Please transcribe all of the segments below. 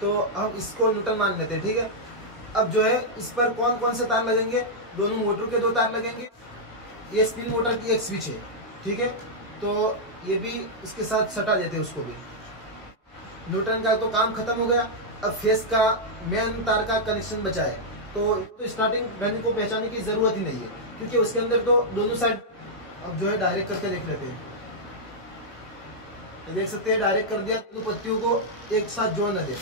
तो हम इसको न्यूट्रल मान लेते हैं, ठीक है। अब जो है इस पर कौन कौन से तार लगेंगे, दोनों मोटर के 2 तार लगेंगे। ये स्पिन मोटर की एक स्विच है, ठीक है, तो ये भी इसके साथ सटा देते हैं उसको भी। न्यूट्रल का तो काम खत्म हो गया। अब फेस का मेन तार का कनेक्शन बचा है। तो स्टार्टिंग वैल्यू को पहचानने की जरूरत ही नहीं है, क्योंकि उसके अंदर तो दोनों साइड अब जो है डायरेक्ट करके देख लेते हैं। देख सकते हैं डायरेक्ट कर दिया, दोनों पत्तियों को एक साथ जोड़ न दे।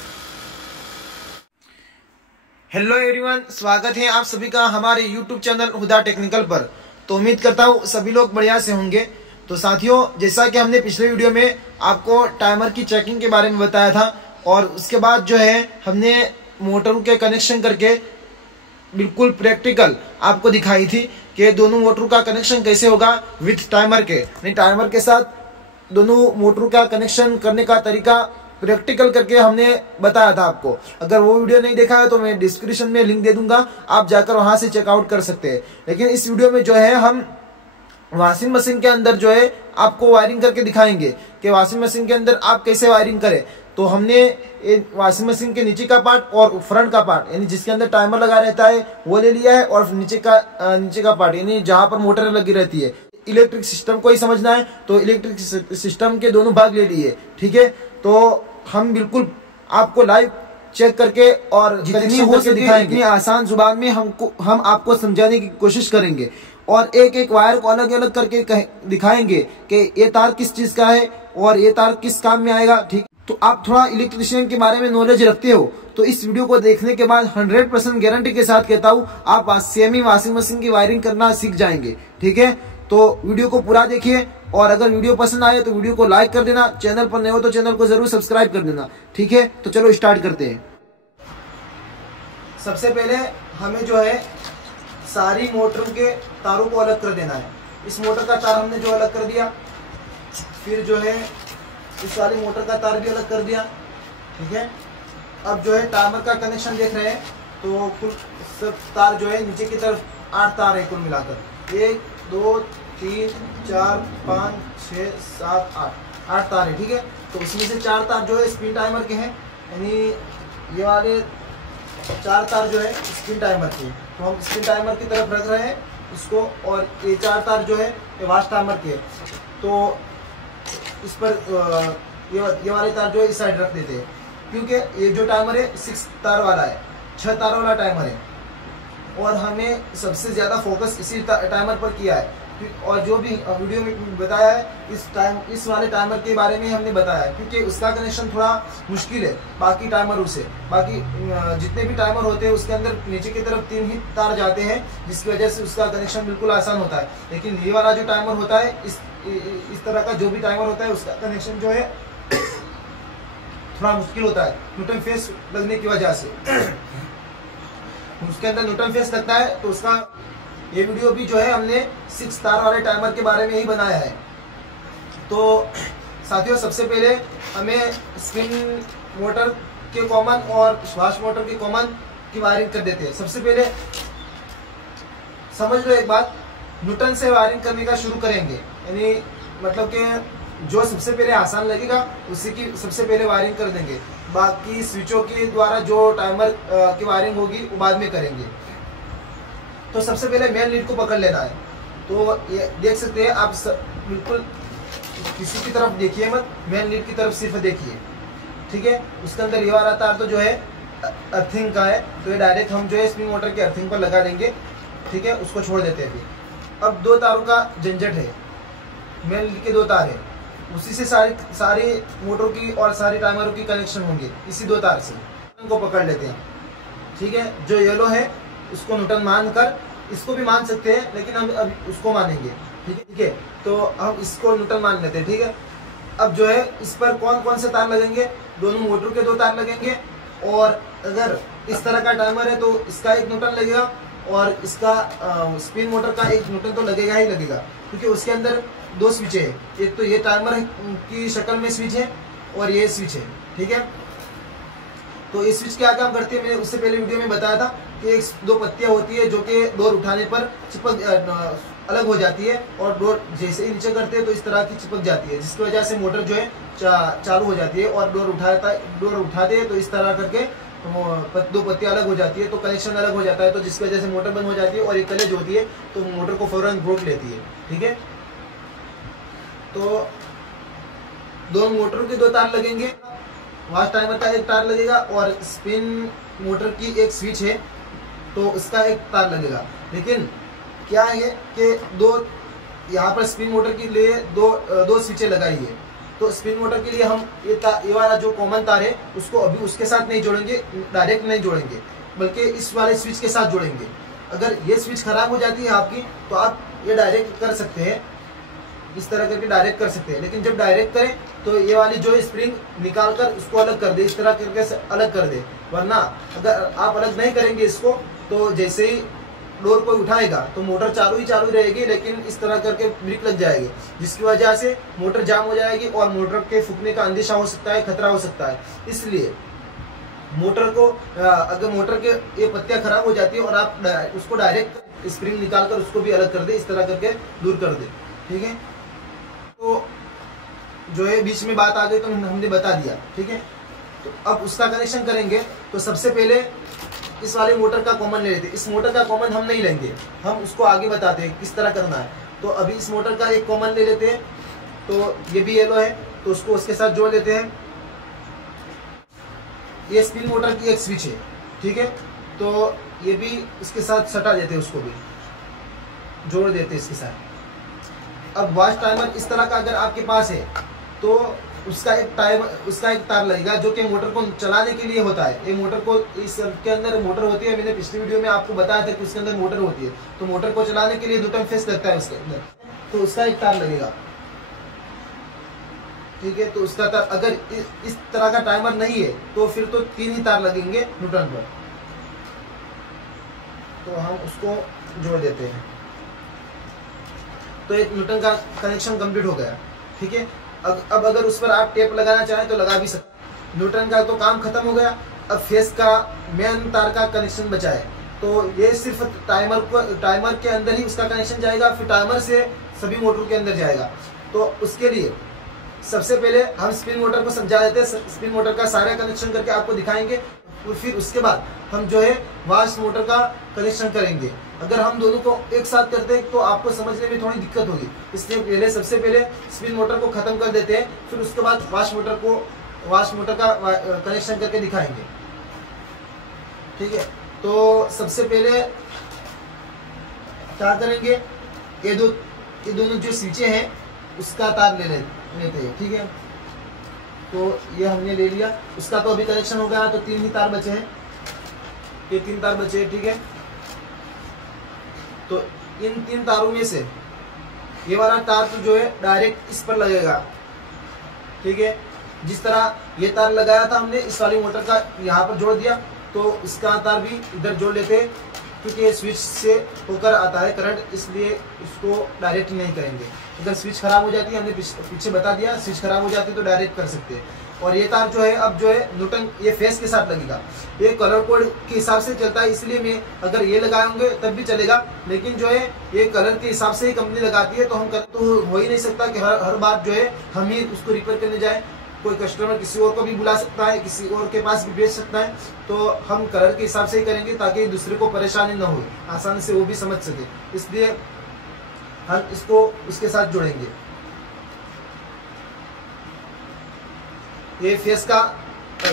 हेलो एवरीवन, स्वागत है आप सभी का हमारे यूट्यूब चैनल हुदा टेक्निकल पर। तो उम्मीद करता हूँ सभी लोग बढ़िया से होंगे। तो साथियों, जैसा कि हमने पिछले वीडियो में आपको टाइमर की चेकिंग के बारे में बताया था, और उसके बाद जो है हमने मोटर के कनेक्शन करके बिल्कुल प्रैक्टिकल आपको दिखाई थी कि दोनों मोटर का कनेक्शन कैसे होगा विथ टाइमर के। नहीं, टाइमर के साथ दोनों मोटर का कनेक्शन करने का तरीका प्रैक्टिकल करके हमने बताया था आपको। अगर वो वीडियो नहीं देखा है तो मैं डिस्क्रिप्शन में लिंक दे दूंगा, आप जाकर वहां से चेकआउट कर सकते हैं। लेकिन इस वीडियो में जो है हम वॉशिंग मशीन के अंदर जो है आपको वायरिंग करके दिखाएंगे कि वॉशिंग मशीन के अंदर आप कैसे वायरिंग करें। तो हमने वॉशिंग मशीन के नीचे का पार्ट और फ्रंट का पार्ट, यानी जिसके अंदर टाइमर लगा रहता है वो ले लिया है, और नीचे का पार्ट यानी जहां पर मोटर लगी रहती है। इलेक्ट्रिक सिस्टम को ही समझना है तो इलेक्ट्रिक सिस्टम के दोनों भाग ले लिए, ठीक है। तो हम बिल्कुल आपको लाइव चेक करके और जितनी हो सके इतनी आसान जुबान में हम आपको समझाने की कोशिश करेंगे, और एक एक वायर को अलग अलग करके दिखाएंगे कि ये तार किस चीज का है और ये तार किस काम में आएगा, ठीक। तो आप थोड़ा इलेक्ट्रिशियन के बारे में नॉलेज रखते हो तो इस वीडियो को देखने के बाद 100% गारंटी के साथ कहता हूँ आप सेमी वॉशिंग मशीन की वायरिंग करना सीख जाएंगे, ठीक है। तो वीडियो को पूरा देखिए, और अगर वीडियो पसंद आए तो वीडियो को लाइक कर देना, चैनल पर नए हो तो चैनल को जरूर सब्सक्राइब कर देना, ठीक है। तो चलो स्टार्ट करते हैं। सबसे पहले हमें जो है सारी मोटर के तारों को अलग कर देना है। इस मोटर का तार हमने जो अलग कर दिया, फिर जो है इस वाली मोटर का तार भी अलग कर दिया, ठीक है। अब जो है टाइमर का कनेक्शन देख रहे हैं तो कुल सब तार जो है नीचे की तरफ 8 तार है कुल मिलाकर। 1 2 3 4 5 6 7 8 तार है, ठीक है। तो उसमें से 4 तार जो है स्पिन टाइमर के हैं, यानी ये वाले 4 तार जो है स्पिन टाइमर के। तो हम स्पिन टाइमर की तरफ रख रहे हैं इसको, और ये 4 तार जो है ये वाश टाइमर के। तो इस पर ये वाले तार जो है इस साइड रख देते हैं, क्योंकि ये जो टाइमर है 6 तार वाला है, 6 तार वाला टाइमर है, और हमें सबसे ज्यादा फोकस इसी टाइमर पर किया है। और जो भी वीडियो में बताया है इस वाले टाइमर के बारे में हमने बताया है, क्योंकि उसका कनेक्शन थोड़ा मुश्किल है बाकी टाइमरों से। बाकी जितने भी टाइमर होते हैं उसके अंदर नीचे की तरफ 3 ही तार जाते हैं, जिसकी वजह से उसका कनेक्शन बिल्कुल आसान होता है। लेकिन ये वाला जो टाइमर होता है, इस तरह का जो भी टाइमर होता है उसका कनेक्शन जो है थोड़ा मुश्किल होता है न्यूट्रल फेस लगने की वजह से। उसके अंदर न्यूट्रल फेस लगता है, तो उसका ये वीडियो भी जो है हमने 6 तार वाले टाइमर के बारे में ही बनाया है। तो साथियों, सबसे पहले हमें स्पिन मोटर के कॉमन और वॉश मोटर के कॉमन की वायरिंग कर देते हैं। सबसे पहले समझ लो एक बात, न्यूट्रल से वायरिंग करने का शुरू करेंगे, यानी मतलब कि जो सबसे पहले आसान लगेगा उसी की सबसे पहले वायरिंग कर देंगे। बाकी स्विचों के द्वारा जो टाइमर की वायरिंग होगी वो बाद में करेंगे। तो सबसे पहले मेन लीड को पकड़ लेना है। तो ये देख सकते हैं आप बिल्कुल किसी की तरफ देखिए मत, मेन लीड की तरफ सिर्फ देखिए, ठीक है। उसके अंदर ये वाला तार तो जो है अर्थिंग का है, तो ये डायरेक्ट हम जो है स्पिन मोटर के अर्थिंग पर लगा देंगे, ठीक है। उसको छोड़ देते हैं अभी। अब 2 तारों का झंझट है, मेन लीड के 2 तार है, उसी से सारी मोटर की और सारी टाइमरों की कनेक्शन होंगे, इसी 2 तार से। उनको पकड़ लेते हैं, ठीक है। जो येलो है उसको न्यूट्रल मानकर, इसको भी मान सकते हैं लेकिन हम अभी उसको मानेंगे, ठीक है। तो हम इसको न्यूट्रल मान लेते हैं, ठीक है। अब जो है इस पर कौन कौन से तार लगेंगे, दोनों मोटर के 2 तार लगेंगे, और अगर इस तरह का टाइमर है तो इसका एक न्यूट्रल लगेगा, और इसका स्पिन मोटर का एक न्यूट्रल तो लगेगा ही लगेगा, क्योंकि उसके अंदर 2 स्विच है। एक तो ये टाइमर की शक्ल में स्विच है और ये स्विच है, ठीक है। तो ये स्विच क्या काम करती है, मैंने उससे पहले वीडियो में बताया था कि 1-2 पत्तियां होती है जो कि डोर उठाने पर चिपक अलग हो जाती है और डोर जैसे ही नीचे करते हैं तो इस तरह की चिपक जाती है, जिसकी वजह से मोटर जो है चालू हो जाती है। और डोर उठाते हैं तो इस तरह करके दो पत्ती अलग हो जाती है, तो कनेक्शन अलग हो जाता है, तो जिसकी वजह से मोटर बंद हो जाती है और एक कलेज होती है तो मोटर को फौरन रोक लेती है। ठीक है, तो दोनों मोटर के 2 तार लगेंगे, वाश टाइमर का एक तार लगेगा और स्पिन मोटर की एक स्विच है तो उसका एक तार लगेगा। लेकिन क्या है कि यहाँ पर स्पिन मोटर के लिए दो स्विचें लगाई है, तो स्पिन मोटर के लिए हम ये वाला जो कॉमन तार है उसको अभी उसके साथ नहीं जोड़ेंगे, डायरेक्ट नहीं जोड़ेंगे, बल्कि इस वाले स्विच के साथ जोड़ेंगे। अगर ये स्विच खराब हो जाती है आपकी तो आप ये डायरेक्ट कर सकते हैं, इस तरह करके डायरेक्ट कर सकते हैं। लेकिन जब डायरेक्ट करें तो ये वाली जो स्प्रिंग निकाल कर उसको अलग कर दे, इस तरह करके अलग कर दे, वरना अगर आप अलग नहीं करेंगे इसको तो जैसे ही डोर कोई उठाएगा तो मोटर चालू ही चालू रहेगी, लेकिन इस तरह करके ब्रेक लग जाएगी, जिसकी वजह से मोटर जाम हो जाएगी और मोटर के फूकने का अंदेशा हो सकता है, खतरा हो सकता है। इसलिए मोटर को अगर मोटर के ये पत्तियां खराब हो जाती है और आप उसको डायरेक्ट स्प्रिंग निकाल कर उसको भी अलग कर दे, इस तरह करके दूर कर दे। ठीक है, तो जो है बीच में बात आ गई तो हमने बता दिया। ठीक है, तो अब उसका कनेक्शन करेंगे तो सबसे पहले इस वाले मोटर का कॉमन ले लेते हैं। इस मोटर का कॉमन हम नहीं लेंगे, हम उसको आगे बताते हैं किस तरह करना है। तो अभी इस मोटर का एक कॉमन ले लेते हैं, तो ये भी येलो है तो उसको उसके साथ जोड़ लेते हैं। ये स्पिन मोटर की एक स्विच है, ठीक है, तो ये भी इसके साथ सटा देते हैं, उसको भी जोड़ देते हैं इसके साथ। अब वॉश टाइमर इस तरह का अगर आपके पास है तो उसका एक तार लगेगा जो कि मोटर को चलाने के लिए होता है। ये मोटर को इसके अंदर मोटर होती है, मैंने पिछली वीडियो में आपको बताया था कि उसके अंदर मोटर होती है, तो मोटर को चलाने के लिए 2 टर्न फेस लगता है उसके अंदर, तो उसका एक तार लगेगा। ठीक है, तो उसका तार अगर इस तरह का टाइमर नहीं है तो फिर तो 3 ही तार लगेंगे न्यूट्रन पर, तो हम उसको जोड़ देते हैं। तो एक न्यूट्रन का कनेक्शन कंप्लीट हो गया। ठीक है, अब अगर उस पर आप टेप लगाना चाहें तो लगा भी सकते। न्यूट्रन का तो काम खत्म हो गया, अब फेस का मेन तार का कनेक्शन बचा है, तो ये सिर्फ टाइमर के अंदर ही उसका कनेक्शन जाएगा, फिर टाइमर से सभी मोटर के अंदर जाएगा। तो उसके लिए सबसे पहले हम स्पिन मोटर को समझा देते हैं, स्पिन मोटर का सारा कनेक्शन करके आपको दिखाएंगे, और फिर उसके बाद हम जो है वॉश मोटर का कनेक्शन करेंगे। अगर हम दोनों को एक साथ करते हैं तो आपको समझने में थोड़ी दिक्कत होगी, इसलिए सबसे पहले स्पिन मोटर को खत्म कर देते हैं, फिर उसके बाद वॉश मोटर का कनेक्शन करके दिखाएंगे। ठीक है, तो सबसे पहले क्या करेंगे, ये दोनों जो स्विचें हैं उसका तार लेते हैं। ठीक है, तो ये हमने ले लिया, उसका तो अभी कनेक्शन हो गया, तो 3 ही तार बचे हैं, ये 3 तार बचे हैं। ठीक है, तो इन 3 तारों में से ये वाला तार तो जो है डायरेक्ट इस पर लगेगा। ठीक है, जिस तरह ये तार लगाया था हमने इस वाली मोटर का यहाँ पर जोड़ दिया, तो इसका तार भी इधर जोड़ लेते हैं, क्योंकि ये स्विच से होकर आता है करंट, इसलिए इसको डायरेक्ट नहीं करेंगे। अगर स्विच खराब हो जाती है, हमने पीछे बता दिया, स्विच खराब हो जाती है तो डायरेक्ट कर सकते हैं। और ये तार जो है अब जो है न्यूट्रन ये फेस के साथ लगेगा, ये कलर कोड के हिसाब से चलता है, इसलिए मैं अगर ये लगाए होंगे तब भी चलेगा, लेकिन जो है ये कलर के हिसाब से ही कंपनी लगाती है, तो हम तो हो ही नहीं सकता कि हर बार जो है हम ही उसको रिपेयर करने जाए। कोई कस्टमर किसी और को भी बुला सकता है, किसी और के पास भी भेज सकता है, तो हम कलर के हिसाब से ही करेंगे ताकि दूसरे को परेशानी ना हो, आसानी से वो भी समझ सके, इसलिए हम इसको उसके साथ जोड़ेंगे। ये फेस का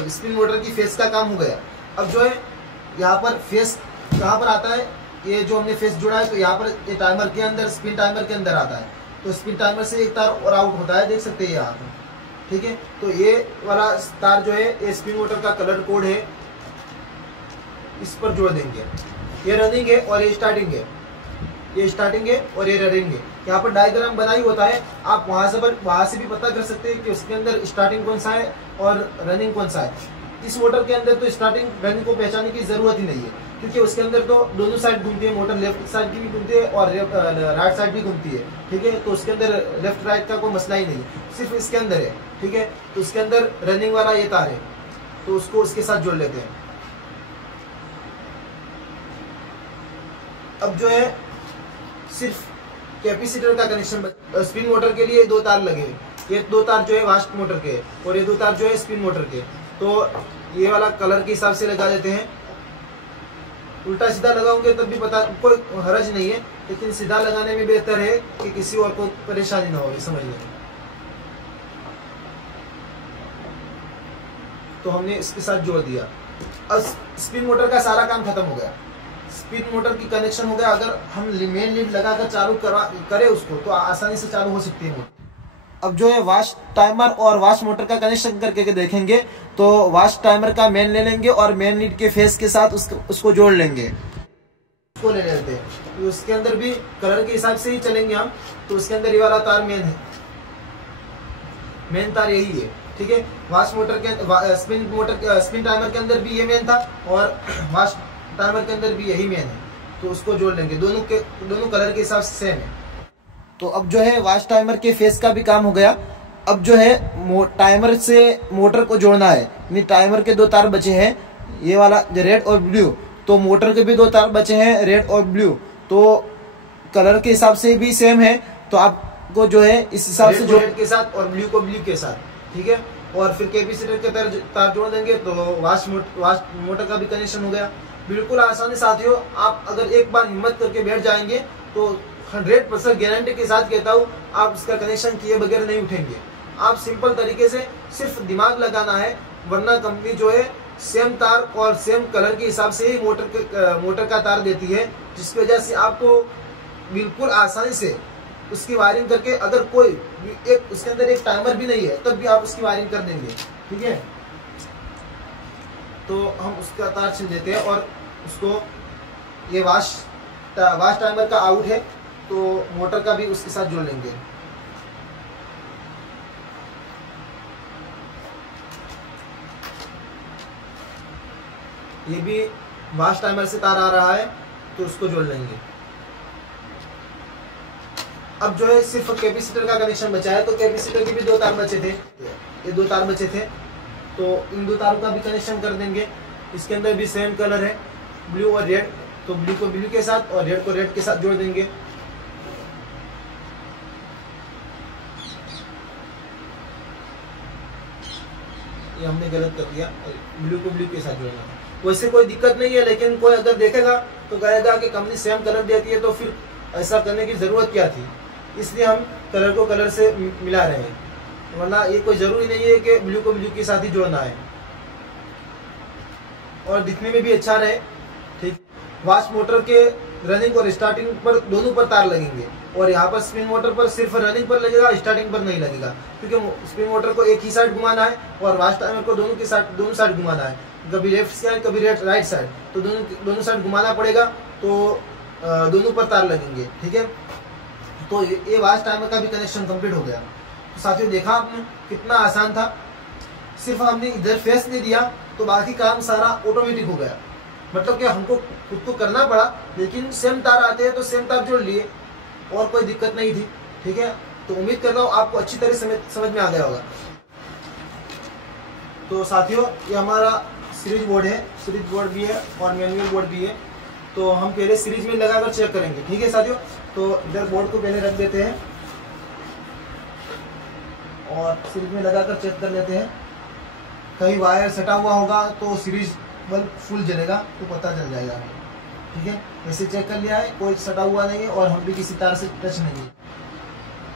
स्पिन मोटर की फेस का काम हो गया। अब जो है यहाँ पर फेस कहाँ पर आता है, ये जो हमने फेस जोड़ा है तो यहाँ पर ये टाइमर के अंदर, स्पिन टाइमर के अंदर आता है, तो स्पिन टाइमर से एक तार और आउट होता है, देख सकते हैं यहाँ पर। ठीक है, तो ये वाला तार जो है ये स्पिन मोटर का कलर कोड है, इस पर जोड़ देंगे। ये रनिंग है और ये स्टार्टिंग है, ये स्टार्टिंग है और ये रनिंग है। यहाँ पर डायग्राम बना ही होता है, आप वहां से भी पता कर सकते हैं कि उसके अंदर स्टार्टिंग कौन सा है और रनिंग कौन सा है। इस मोटर के अंदर तो स्टार्टिंग रनिंग को पहचानने की जरूरत ही नहीं है, क्योंकि उसके अंदर तो दोनों साइड घूमती है, मोटर लेफ्ट साइड की भी घूमती है और राइट साइड भी घूमती है। ठीक है, तो उसके अंदर लेफ्ट राइट का कोई मसला ही नहीं, सिर्फ इसके अंदर है। ठीक है, तो उसके अंदर रनिंग वाला ये तार है, तो उसको उसके साथ जोड़ लेते हैं। अब जो है सिर्फ कैपेसिटर का कनेक्शन, स्पिन मोटर के लिए 2 तार लगे हैं। ये 2 तार जो है वास्ट मोटर के और ये 2 तार जो है स्पिन मोटर के। तो ये वाला कलर के हिसाब से लगा देते हैं। उल्टा सीधा लगाओगे तब भी पता कोई हर्ज नहीं है, लेकिन सीधा लगाने में बेहतर है कि किसी और को परेशानी ना हो समझने में। तो हमने इसके साथ जोड़ दिया। अब स्पिन मोटर का सारा काम खत्म हो गया, स्पिन मोटर की कनेक्शन हो गया। अगर हम मेन लीड लगाकर चालू करें उसको तो आसानी से चालू हो सकती है मोटर। अब जो है वाश टाइमर और वाश मोटर का कनेक्शन करके देखेंगे तो वाश टाइमर का मेन ले लेंगे और मेन लीड के फेस के साथ उसको जोड़ लेंगे। उसको ले लेते हैं तो उसके अंदर भी कलर के हिसाब से ही चलेंगे हम। तो उसके अंदर ये वाला तार मेन है, मेन तार यही है, ठीक है। वाश मोटर के स्पिन टाइमर के अंदर भी ये मेन था और वाश टाइमर के अंदर भी यही मेन है। तो उसको जोड़ लेंगे, दोनों कलर के हिसाब से सेम है। तो अब जो है वाश टाइमर के फेस का भी काम हो गया। अब जो है टाइमर से मोटर को जोड़ना है, यानी टाइमर के 2 तार बचे हैं, ये वाला रेड और ब्लू। तो मोटर के भी 2 तार बचे हैं, रेड और ब्लू। तो कलर के हिसाब से भी सेम है, तो आपको जो है इस हिसाब से जो रेड के साथ और ब्लू को ब्लू के साथ, ठीक है। और फिर कैपेसिटर के तार जोड़ देंगे तो वाश मोटर का भी कनेक्शन हो गया। बिल्कुल आसानी साथियों, आप अगर एक बार हिम्मत करके बैठ जाएंगे तो 100% गारंटी के साथ कहता हूँ आप इसका कनेक्शन किए बगैर नहीं उठेंगे। आप सिंपल तरीके से सिर्फ दिमाग लगाना है, वरना कंपनी जो है सेम तार और सेम कलर के हिसाब से ही मोटर का तार देती है, जिसकी वजह से आपको बिल्कुल आसानी से उसकी वायरिंग करके, अगर कोई एक उसके अंदर एक टाइमर भी नहीं है तब भी आप उसकी वायरिंग कर देंगे, ठीक है। तो हम उसका तार छिल देते हैं और उसको, ये वाश टाइमर का आउट है तो मोटर का भी उसके साथ जोड़ लेंगे। ये भी वाश टाइमर से तार आ रहा है तो उसको जोड़ लेंगे। अब जो है सिर्फ कैपेसिटर का कनेक्शन बचा है, तो कैपेसिटर के भी 2 तार बचे थे, ये 2 तार बचे थे, तो इन 2 तारों का भी कनेक्शन कर देंगे। इसके अंदर भी सेम कलर है, ब्लू और रेड, तो ब्लू को ब्लू के साथ और रेड को रेड के साथ जोड़ देंगे। ये हमने गलत कर दिया, ब्लू को ब्लू के साथ जोड़ना। वैसे कोई दिक्कत नहीं है, लेकिन कोई अगर देखेगा तो कहेगा कि कंपनी सेम कलर देती है तो फिर ऐसा करने की जरूरत क्या थी। इसलिए हम कलर को कलर से मिला रहे हैं, वरना ये कोई जरूरी नहीं है कि ब्लू को ब्लू के साथ ही जोड़ना है और दिखने में भी अच्छा रहे, ठीक। वाश मोटर के रनिंग और स्टार्टिंग पर दोनों पर तार लगेंगे और यहाँ पर स्पिन मोटर पर सिर्फ रनिंग पर लगेगा, स्टार्टिंग पर नहीं लगेगा, क्योंकि स्पिन मोटर को एक ही साइड घुमाना है और वाश टाइमर को दोनों साइड घुमाना है, कभी लेफ्ट साइड कभी राइट साइड, तो दोनों साइड घुमाना पड़ेगा। तो दोनों पर तार लगेंगे, ठीक है। तो ये वाश टाइमर का भी कनेक्शन कंप्लीट हो गया। तो साथियों देखा आपने कितना आसान था, सिर्फ हमने इधर फेस दे दिया तो बाकी काम सारा ऑटोमेटिक हो गया। मतलब कि हमको खुद को करना पड़ा, लेकिन सेम तार आते हैं तो सेम तार जोड़ लिए और कोई दिक्कत नहीं थी, ठीक है। तो उम्मीद कर रहा हूँ आपको अच्छी तरह समझ में आ गया होगा। तो साथियों ये हमारा सीरीज बोर्ड है, सीरीज बोर्ड भी है और मैनुअल बोर्ड भी है। तो हम पहले सीरीज में लगाकर चेक करेंगे, ठीक है साथियों। तो इधर बोर्ड को पहले रख देते हैं और सीरीज में लगाकर चेक कर लेते हैं। कहीं वायर सटा हुआ होगा तो सीरीज बल्ब फुल जलेगा तो पता चल जाएगा, ठीक है। वैसे चेक कर लिया है, कोई सटा हुआ नहीं है और हम भी किसी तार से टच नहीं है।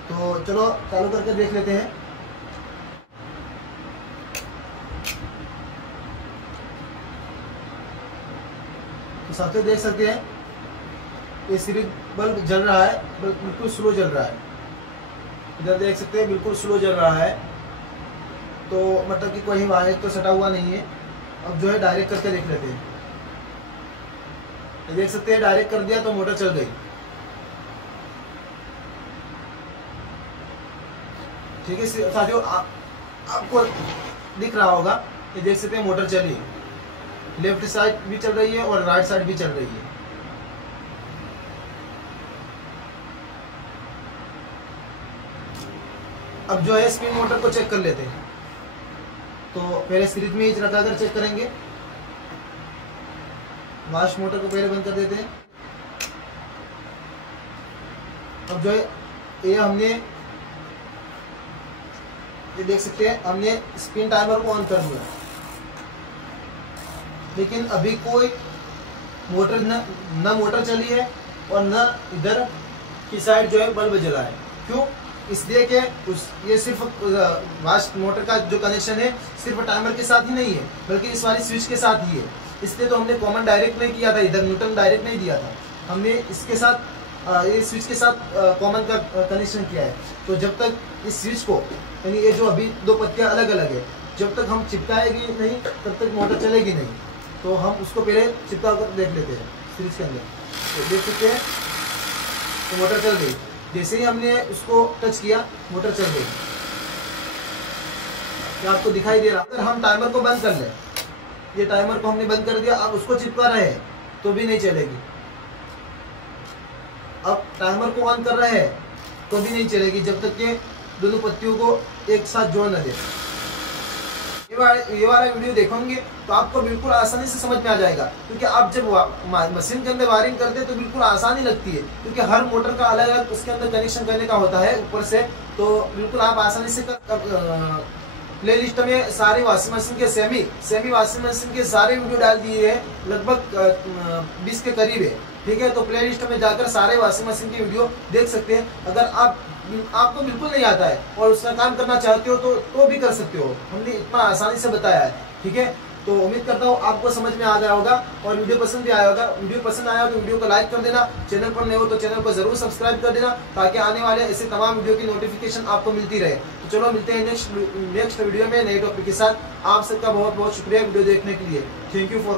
तो चलो चालू करके देख लेते हैं। तो साथियों देख सकते हैं ये सीरीज बल्ब जल रहा है, बल्ब बिल्कुल स्लो जल रहा है। इधर देख सकते हैं बिल्कुल स्लो जल रहा है, तो मतलब कि कोई वायर तो सटा हुआ नहीं है। अब जो है डायरेक्ट करके देख लेते हैं। देख सकते हैं डायरेक्ट कर दिया तो मोटर चल गई, ठीक है साथियों। आपको दिख रहा होगा, ये देख सकते हैं मोटर चली, लेफ्ट साइड भी चल रही है और राइट साइड भी चल रही है। अब जो है स्पिन मोटर को चेक कर लेते हैं। तो पहले सीरीज में ही रखाकर चेक करेंगे। वाश मोटर को पहले बंद कर देते हैं। अब जो है ये हमने ये देख सकते हैं, हमने स्पिन टाइमर को ऑन कर दिया, लेकिन अभी कोई मोटर न मोटर चली है और न इधर की साइड जो है बल्ब जला है। क्यों? इसलिए कि ये सिर्फ वास्ट मोटर का जो कनेक्शन है सिर्फ टाइमर के साथ ही नहीं है, बल्कि इस वाली स्विच के साथ ही है। इसलिए तो हमने कॉमन डायरेक्ट नहीं किया था, इधर न्यूट्रल डायरेक्ट नहीं दिया था, हमने इसके साथ ये स्विच के साथ कॉमन का कनेक्शन किया है। तो जब तक इस स्विच को, यानी ये जो अभी दो पत्तियां अलग अलग है, जब तक हम चिपकाएंगे नहीं तब तक मोटर चलेगी नहीं। तो हम उसको पहले चिपका कर देख लेते हैं स्विच के अंदर। तो देख सकते हैं तो मोटर चल गई, जैसे ही हमने उसको टच किया मोटर चल गई। क्या आपको दिखाई दे रहा? अगर हम टाइमर को बंद कर लें, ये टाइमर को हमने बंद कर दिया, अब उसको चिपका रहे हैं तो भी नहीं चलेगी। अब टाइमर को ऑन कर रहे हैं तो भी नहीं चलेगी जब तक कि दोनों पत्तियों को एक साथ जोड़ न दे। ये वाला वीडियो देखोगे तो आपको बिल्कुल आसानी से समझ में आ जाएगा, क्योंकि आप जब मशीन के अंदर वायरिंग करते हैं तो बिल्कुल आसानी लगती है, क्योंकि हर मोटर का अलग अलग उसके अंदर कनेक्शन करने का होता है ऊपर से। तो बिल्कुल आप आसानी से प्ले लिस्ट में सारी वॉशिंग मशीन के सेमी वॉशिंग मशीन के सारे वीडियो डाल दिए हैं, लगभग 20 के करीब है। ठीक है, तो प्ले लिस्ट में जाकर सारे वॉशिंग मशीन के वीडियो देख सकते हैं। अगर आपको बिल्कुल नहीं आता है और उसका काम करना चाहते हो तो भी कर सकते हो, हमने इतना आसानी से बताया है। ठीक है, तो उम्मीद करता हूँ आपको समझ में आ गया होगा और वीडियो पसंद भी आया होगा। वीडियो पसंद आया हो तो वीडियो को लाइक कर देना, चैनल पर नए हो तो चैनल को जरूर सब्सक्राइब कर देना, ताकि आने वाले ऐसे तमाम वीडियो की नोटिफिकेशन आपको मिलती रहे। तो चलो मिलते हैं नेक्स्ट वीडियो में नए टॉपिक के साथ। आप सबका बहुत बहुत शुक्रिया वीडियो देखने के लिए। Thank you for